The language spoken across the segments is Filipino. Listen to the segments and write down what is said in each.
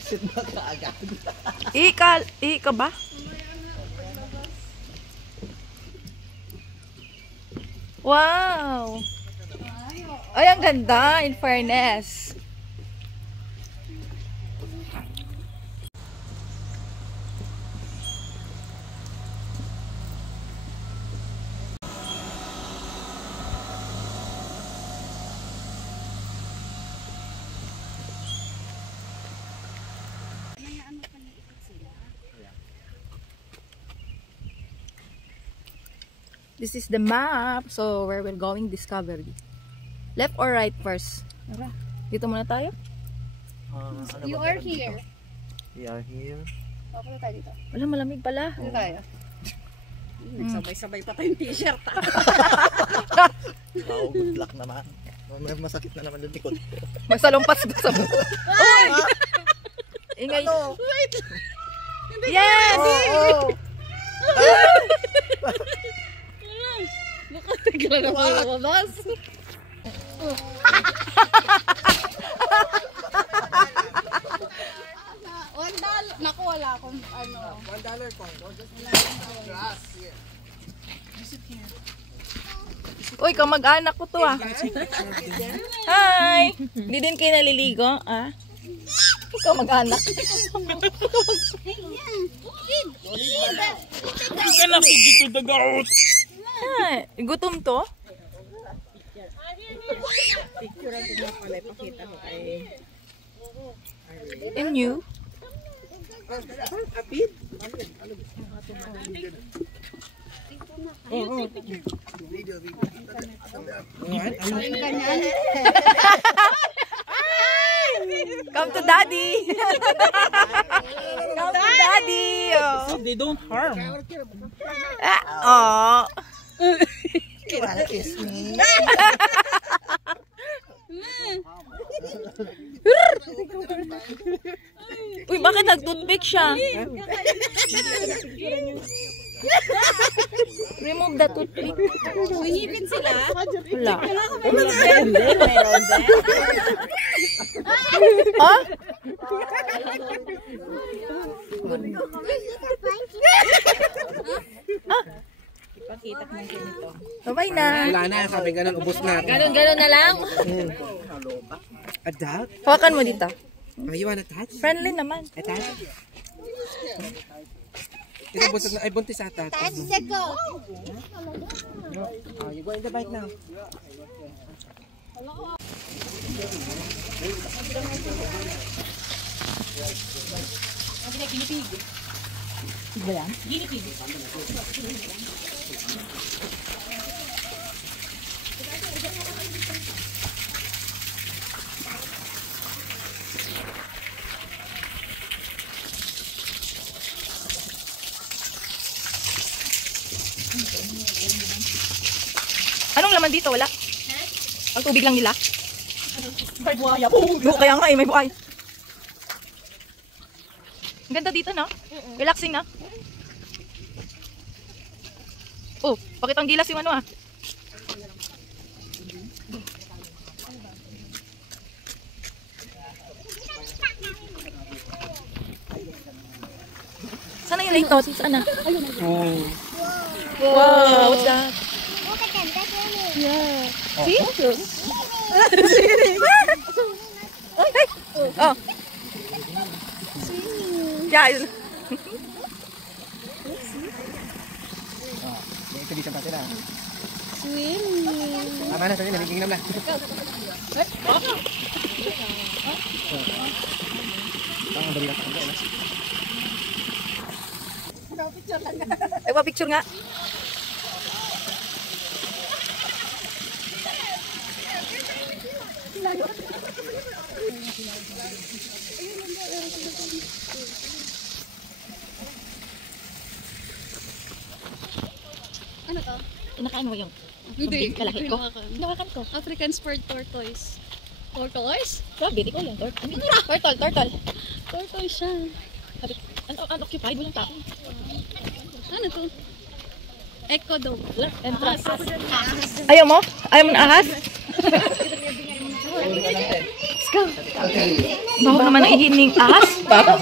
Exit na kaagad. Ika ba? Wow! Ay, ang ganda, in fairness. This is the map. So, where we're going, Discovery. Left or right first? Dito muna tayo? Ano You are here. We are here. Okay tayo dito. Wala, malamig pala. Dito tayo. Nagsabay-sabay pa tayong t-shirt. Wow, good luck naman. Masakit na naman yung likod. Magsalumpas ka sa buko. Uy! Ingay. Ano? Wait! Yes! Oh! Nakatagla na pala lumabas. $1. Naku, wala akong ano. $1 coin. Grass. Uy, kamag-anak ko to ah. Hi! Hindi din kayo naliligo, ah? Kamag-anak. Hindi ka nakikita dagat. Ay, gutom to? And you? Come to daddy. Come to daddy. So they don't harm. Oh. You wanna kiss me? Uy, bakit nag-toothpick siya? Remove the toothpick. Mahipin sila. Wala. Meron din. Oh? Ipakita ko natin ito. Bye na. Wala na, sabi ganun, ubos na. Ganon na lang. Adult? Hawakan mo dito. Oh, you wanna touch? Friendly naman. I touch? Ito, busog na. Ay, buntis ata. Oh, you go in the bite now. Ba yan? Anong laman dito? Wala? Ang tubig lang nila? May buhaya. Kaya nga eh, may buhay. Ang ganda dito, no? Relaxing, no? Oh, pakitang gilas yung ano ah. Sana yung lightos? Sana? Oh. Wow, what's that? Yeah. See? Oh. Yeah. Ito di sa pati na. Swimming. Tama na, sabi, nabiging na. Ang dali na sa kanila. Ay, picture nga. Ano to? Kinakain mo yung Hindi. kalaki ko. Hinawakan ko. African sport tortoise. Tortoise? Grabe, di ko yung turtle. Turtle. Tortoise siya. Sabi, unoccupied, walang tao. Ano to? Echo dog. Ayaw mo? Ayaw mo na ahas? go. Baho naman ang ihining ahas. Baho.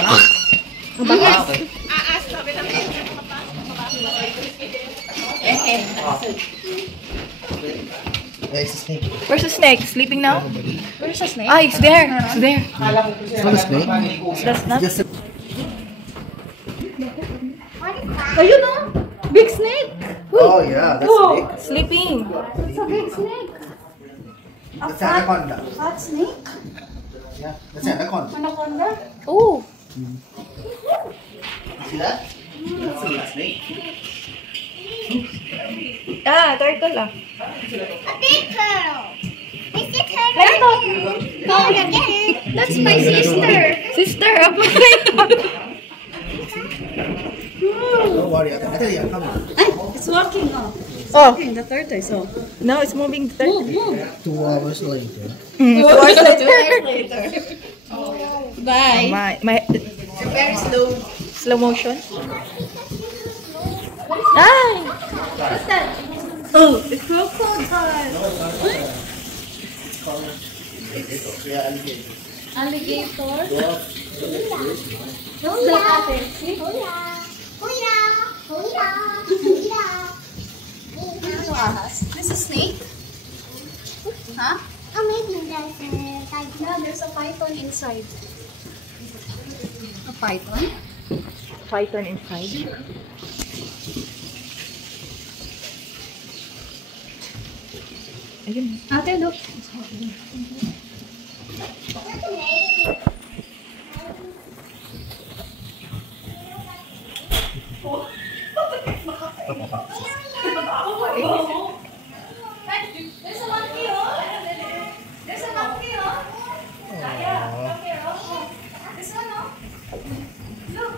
Guys, snake. Where's the snake? Sleeping now? Where's the snake? Ah, it's there. It's there. It's not a snake. That's not. Just a... Ayun na! Big snake! Oh yeah, that's snake. Sleeping. It's a big snake. That's anaconda. Fat snake? Yeah, that's anaconda. Anaconda? Oh. See that? That's a big snake. Ah, turtle ah. A big turtle. It's a turtle. Oh, again. That's my sister. Sister, apa? Don't worry, I tell you, come on. It's walking now. Oh, Walking, the tortoise. Oh. no, it's moving. The turtle. Move. 2 hours later. Bye. My Very slow. slow motion. Ay! What's that? Oh, it's crocodile. Yeah, alligator. Alligator. Hola. Hola. Hola. Hola. Hola. This is snake? Huh? Oh, maybe there's a tiger. No, there's a python inside. A python? Python inside. Ayun. Ate, look. There's a monkey, oh. There's a monkey, oh. This one, oh. Look.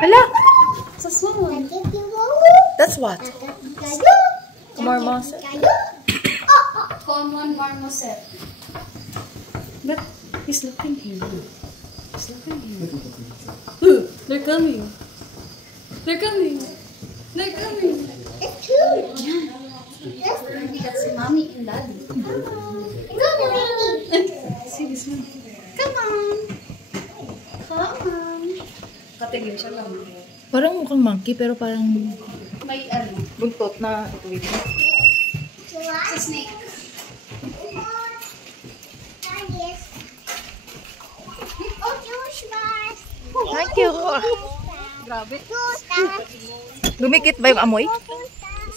Hala! It's a small one. That's what? Marmoset. Common marmoset. But he's looking here. He's looking here. Look, they're coming. They're coming. They're coming. It's two. That's mommy and daddy. Come on. See this one. Come on. Come on. Katigil siya lang. Parang mukhang monkey pero parang May ano. buntot na ituwid. It's a snake. Oh, Josh, Thank you. Grabe. Lumikit ba yung amoy?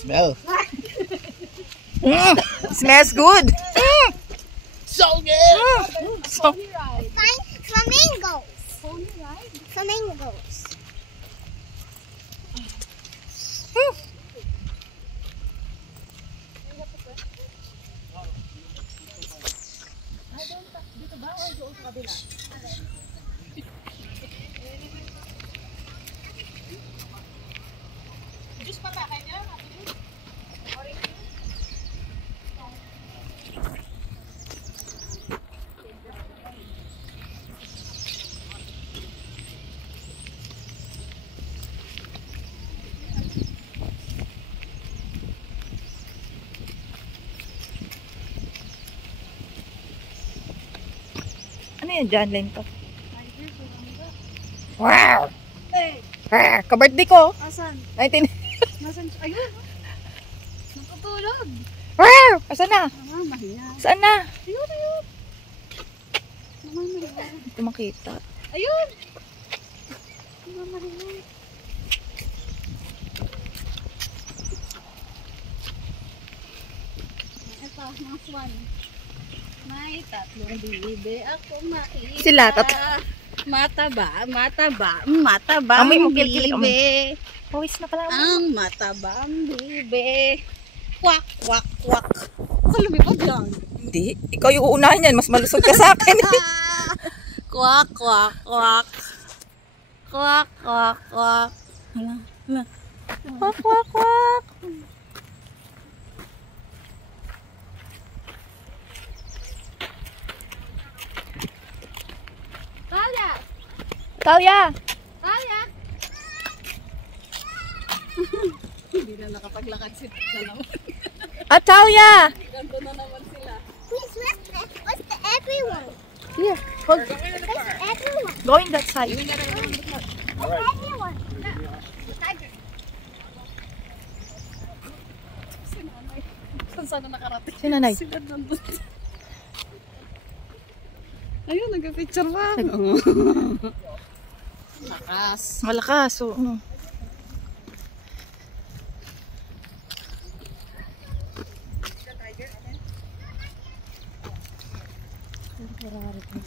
Smell. Smells good. So good! So, Flamingos. Flamingos. ano yun dyan, Lento? Wow! Ka-birthday ko. Asan? 19. Nasaan? Ayun. Nakatulog. Wow! Asan na? Namamahiya. Saan na? Ayun, ayun. Namamahiya. Hindi ko makita. Ayun. Namamahiya. Ito, mga swan. May tatlong bibe ako makita. Sila, tatlo. Mataba ang Amoy mo, kilikili, bibe. Pawis na pala. Ang mataba ang bibe. Kwak, kwak, kwak. Baka lumipad lang. Hindi. Ikaw yung uunahin yan. Mas malusog ka sa akin. Kwak, kwak, kwak. Kwak, kwak, kwak. Hala, hala. Kwak, kwak, kwak. Hala. Talia! Talia! Hindi na nakapaglakad si Talia. Talia! Ganto na naman sila. Please, what's the everyone? Here, hold. Where's everyone? Going that side. Where's everyone? Tiger. Saan sana nakarating? Si nanay. Sila nandun. Ayun, nag-picture pa. Lakas. Malakas. So, ano.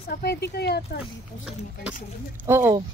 Sa pwede kaya ata dito sa mga sila. Oo.